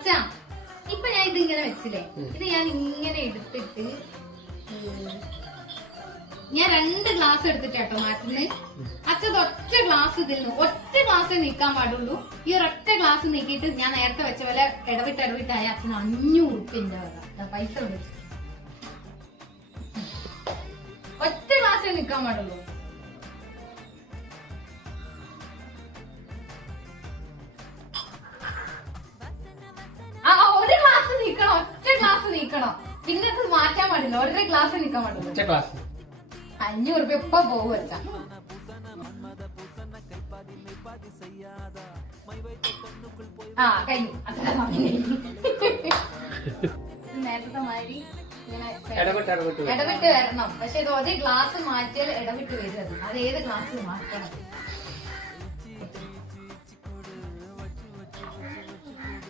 അച്ഛാ ഇപ്പൊ ഞാൻ ഇതിങ്ങനെ വെച്ചില്ലേ, ഇത് ഞാൻ ഇങ്ങനെ എടുത്തിട്ട് ഞാൻ 2 ഗ്ലാസ് എടുത്തിട്ടോ മാറ്റുന്നത്. അച്ഛൻ ഒറ്റ ഗ്ലാസ് ഇതിൽ ഒറ്റ ഗ്ലാസ് നീക്കാൻ പാടുള്ളൂ. ഈ ഒരൊറ്റ ഗ്ലാസ് നീക്കിയിട്ട് ഞാൻ നേരത്തെ വെച്ച പോലെ ഇടവിട്ടായ അച്ഛന് 500 ഉറുപ്പിന്റെ വക പൈസ വിളിച്ചു. ഒറ്റ ഗ്ലാസ് നീക്കാൻ പാടുള്ളൂ. ഒരു ഗ്ലാസ് നീക്കണം, ഒറ്റ ഗ്ലാസ് നീക്കണം. പിന്നെ അത് മാറ്റാൻ പാടില്ല, 1 ഗ്ലാസ് നീക്കാൻ പാടുള്ളൂ. 500 ഉറുപ്പ്യ ഇപ്പൊ പോകും വെച്ചാ. കഴിഞ്ഞു. അത്ര സമയം നേരത്തെ മാതിരി ഇടവിട്ട് വരണം. പക്ഷെ ഇത് 1 ഗ്ലാസ് മാറ്റിയാൽ ഇടവിട്ട് വരും. അത് ഏത് ഗ്ലാസ് മാറ്റണം.